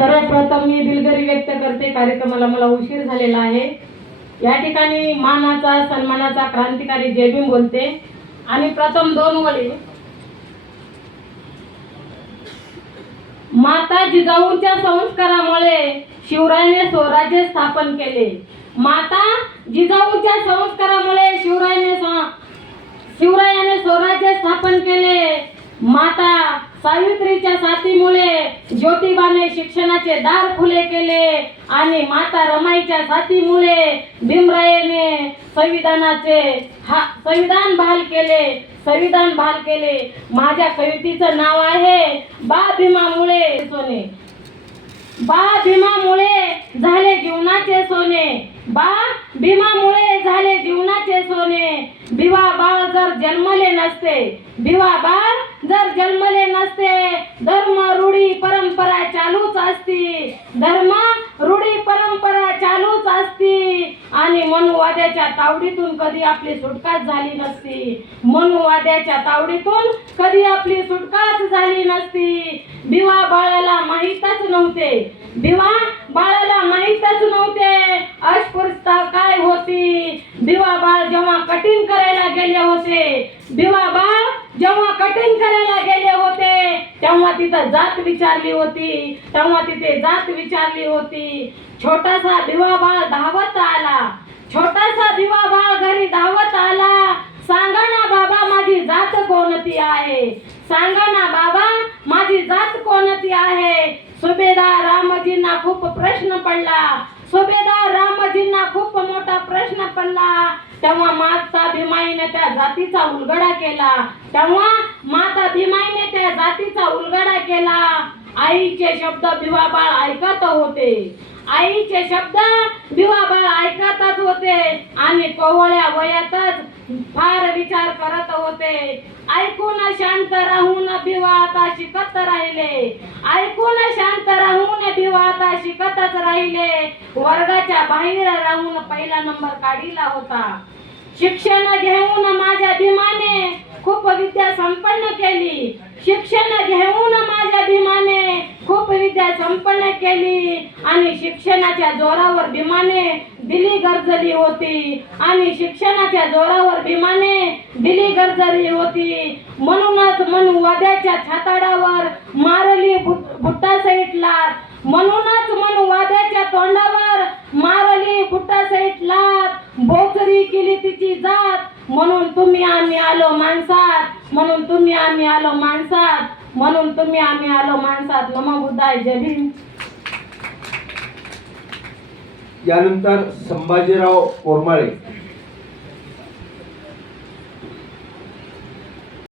सर्वप्रथम मी दिलगिरी व्यक्त करते, कार्यक्रमाला मला उशीर झालेला आहे। या ठिकाणी मानाचा सन्मानाचा क्रांतिकारी जय भीम बोलते आणि प्रथम दोन ओळी माता जिजाऊंच्या संस्कारामुळे शिवरायाने स्वराज्य स्थापन केले। माता जिजाऊंच्या संस्कारामुळे शिवरायाने स्वराज्य स्थापन केले। माता सावित्रीच्या साथीमुळे ज्योतिबाने शिक्षणाचे दार खुले केले आणि माता रमाईच्या साथीमुळे भीमरायाने संविधान बहाल केले। माझ्या कवितेचं नाव आहे बा भीमामुळे सोने। बा भीमामुळे झाले जीवनाचे सोने, बा भीमामुळे झाले जीवनाचे सोने। भिवा बाळ जर जन्मले नसते, धर्म रूढी परंपरा चालूच असती आणि मनुवाद्याच्या तावडीतून कधी आपली सुटकाच झाली नसती। भिवा बाळाला माहीतच नव्हते अस्पृश्यता काय होती। भिवा बाळ जेव्हा कटिंग करायला गेले होते तेव्हा तिथं जात विचारली होती। छोटासा भिवा बाळ घरी धावत आला, सांगा ना बाबा माझी जात कोणती आहे। सुभेदार रामजींना खूप मोठा प्रश्न पडला। तेव्हा माता भीमाईने त्या जातीचा उलगडा केला। आईचे शब्द भिवा बाळ ऐकतच होते आणि कोवळ्या वयातच फार विचार करत होते। ऐकून शांत राहून भिवा आता शिकतच राहिले। वर्गाच्या बाहेर राहून पहिला नंबर काढिला होता। शिक्षण घेऊन माझ्या भीमाने खूप विद्या संपन्न केली आणि शिक्षणाच्या जोरावर भीमाने दिल्ली गरजली होती। म्हणूनच मनुवाद्याच्या छाताडावर मारली बुट्टासहित लाथ, मनुवाद्याच्या तोंडावर मारली बुट्टासहित लाथ। बोचरी केली तिची जात, म्हणून तुम्ही आम्ही आलो माणसात। नमो बुद्धाय, जय भीम। यानंतर संभाजीराव कोरमाळे